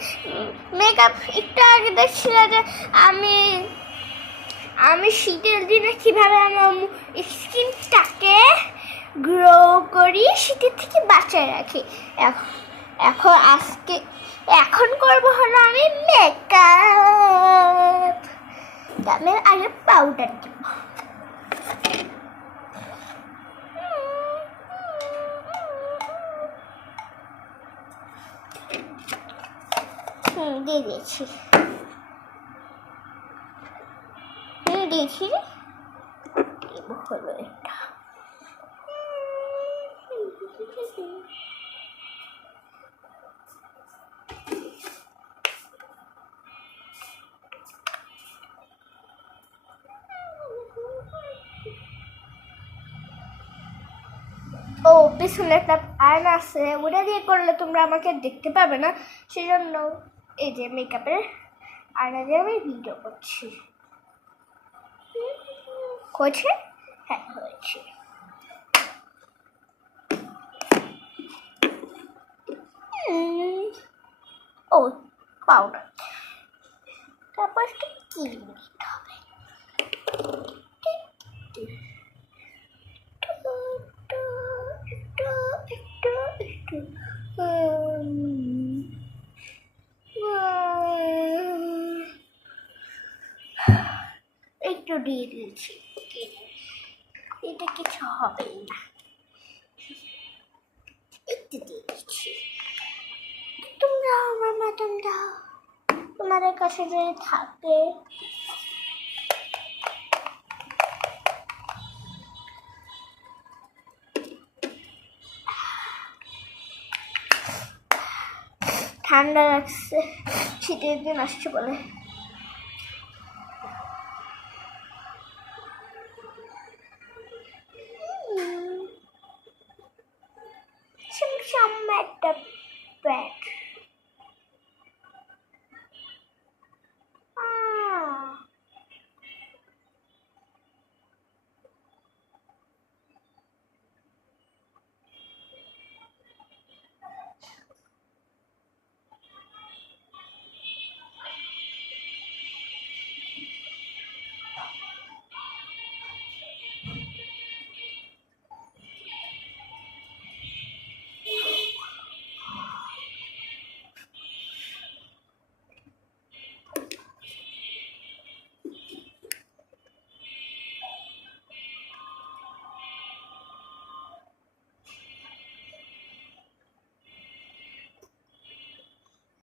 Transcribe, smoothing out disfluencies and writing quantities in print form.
তুমি মেকআপ একটু আগে দেখছিল যে আমি আমি শীতের দিনে কীভাবে আমার স্কিনটাকে গ্রো করি, শীতের থেকে বাঁচায় রাখি। এখন করবো হলো আমি মেকআপ। আমি আগে পাউডার দেব। দিয়ে দিয়েছি হলো এটা। ও পিছনে একটা আয়না আছে, ওটা দিয়ে করলে তোমরা আমাকে দেখতে পাবে না, সেই জন্য এই যে মেকআপের আয়না দিয়ে আমি ভিডিও করছি। হয়েছে? হ্যাঁ হয়েছে। ও পাউডার, তারপর একটু ক্রিম দিতে হবে। একটু দিয়ে দিয়েছি, এটা কিছু হবে না, একটু দিয়ে দিচ্ছি। তোমরা আমার মতন দাও, তোমাদের কাছে যদি থাকে। ঠান্ডা লাগছে, শীতের দিন আসছে বলে।